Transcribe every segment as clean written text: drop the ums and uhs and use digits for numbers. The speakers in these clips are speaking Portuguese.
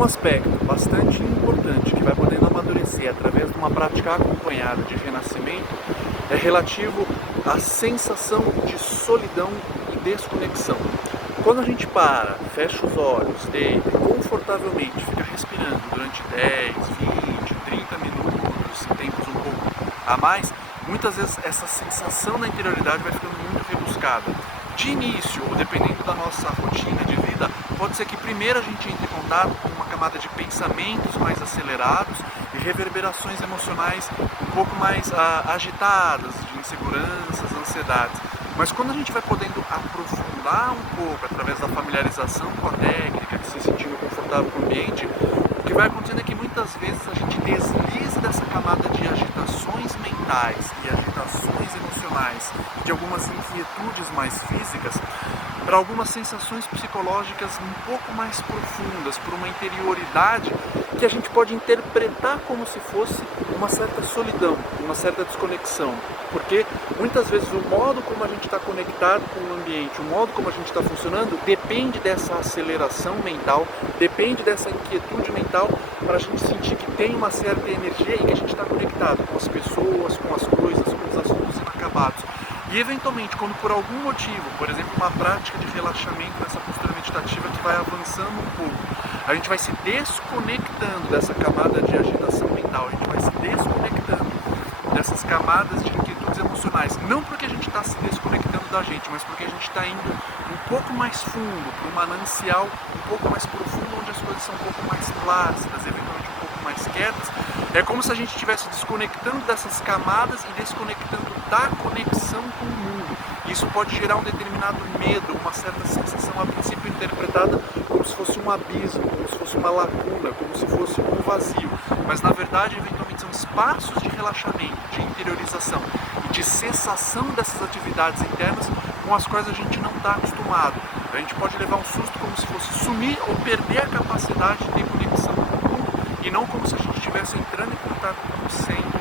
Um aspecto bastante importante que vai podendo amadurecer através de uma prática acompanhada de renascimento é relativo à sensação de solidão e desconexão. Quando a gente para, fecha os olhos, deita confortavelmente, fica respirando durante 10, 20, 30 minutos, em tempos um pouco a mais, muitas vezes essa sensação da interioridade vai ficando muito rebuscada. De início, ou dependendo da nossa rotina de vida, pode ser que primeiro a gente entre em contato com uma camada de pensamentos mais acelerados e reverberações emocionais um pouco mais agitadas, de inseguranças, ansiedades. Mas quando a gente vai podendo aprofundar um pouco através da familiarização com a técnica, de se sentindo confortável com o ambiente, o que vai acontecendo é que muitas vezes a gente desliza dessa camada de agitações mentais e agitações emocionais, de algumas inquietudes mais físicas, para algumas sensações psicológicas um pouco mais profundas, por uma interioridade que a gente pode interpretar como se fosse uma certa solidão, uma certa desconexão. Porque muitas vezes o modo como a gente está conectado com o ambiente, o modo como a gente está funcionando, depende dessa aceleração mental, depende dessa inquietude mental, para a gente sentir que tem uma certa energia e que a gente está conectado com as pessoas, com as coisas, com os assuntos inacabados. E eventualmente, quando por algum motivo, por exemplo, uma prática de relaxamento nessa postura meditativa que vai avançando um pouco, a gente vai se desconectando dessa camada de agitação mental, a gente vai se desconectando dessas camadas de inquietudes emocionais. Não porque a gente está se desconectando da gente, mas porque a gente está indo um pouco mais fundo, para um manancial um pouco mais profundo, onde as coisas são um pouco mais plácidas, eventualmente um pouco mais quietas. É como se a gente estivesse desconectando dessas camadas e desconectando da conexão com o mundo. Isso pode gerar um determinado medo, uma certa sensação a princípio interpretada como se fosse um abismo, como se fosse uma lacuna, como se fosse um vazio. Mas na verdade, eventualmente, são espaços de relaxamento, de interiorização e de cessação dessas atividades internas com as quais a gente não está acostumado. A gente pode levar um susto como se fosse sumir ou perder a capacidade de ter conexão com o mundo, e não como se a gente estivesse entrando em contato com um centro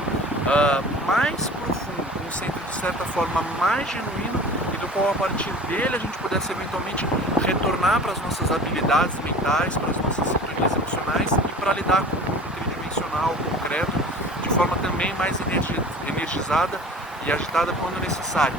mais profundo, com um centro de certa forma mais genuíno, e do qual a partir dele a gente pudesse eventualmente retornar para as nossas habilidades mentais, para as nossas sintonias emocionais e para lidar com o mundo tridimensional, concreto, de forma também mais energizada e agitada quando necessário.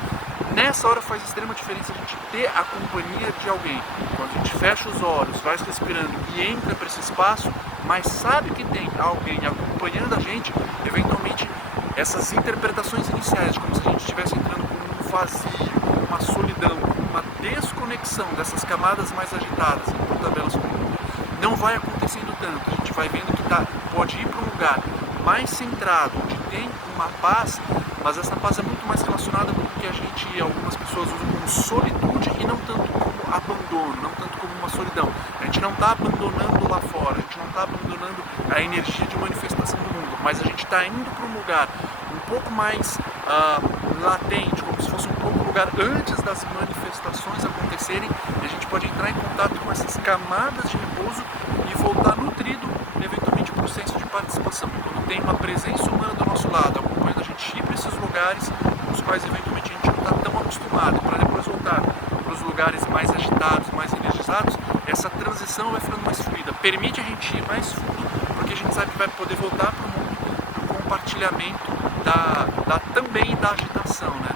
Nessa hora faz extrema diferença a gente ter a companhia de alguém. Quando a gente fecha os olhos, vai respirando e entra para esse espaço, mas sabe que tem alguém acompanhando a gente, eventualmente essas interpretações iniciais, como se a gente estivesse entrando com um vazio, com uma solidão, com uma desconexão dessas camadas mais agitadas, em portabelas com o mundo, não vai acontecendo tanto. A gente vai vendo que pode ir para um lugar mais centrado, onde tem uma paz, mas essa paz é muito mais relacionada com o que algumas pessoas usam como solitude e não tanto como abandono, não tanto como uma solidão. A gente não está abandonando lá fora, a gente não está abandonando a energia de manifestação do mundo, mas a gente está indo para um lugar um pouco mais latente, como se fosse um pouco lugar antes das manifestações acontecerem, e a gente pode entrar em contato com essas camadas de repouso e voltar nutrido, eventualmente, para o senso de participação. Quando tem uma presença humana do nosso lado, acompanhando a gente ir para esses lugares, os quais eventualmente a gente não está tão acostumado, para depois voltar para os lugares mais agitados, mais energizados, essa transição vai ficando mais fluida, permite a gente ir mais fundo, porque a gente sabe que vai poder voltar para o mundo, para o compartilhamento também da agitação, né?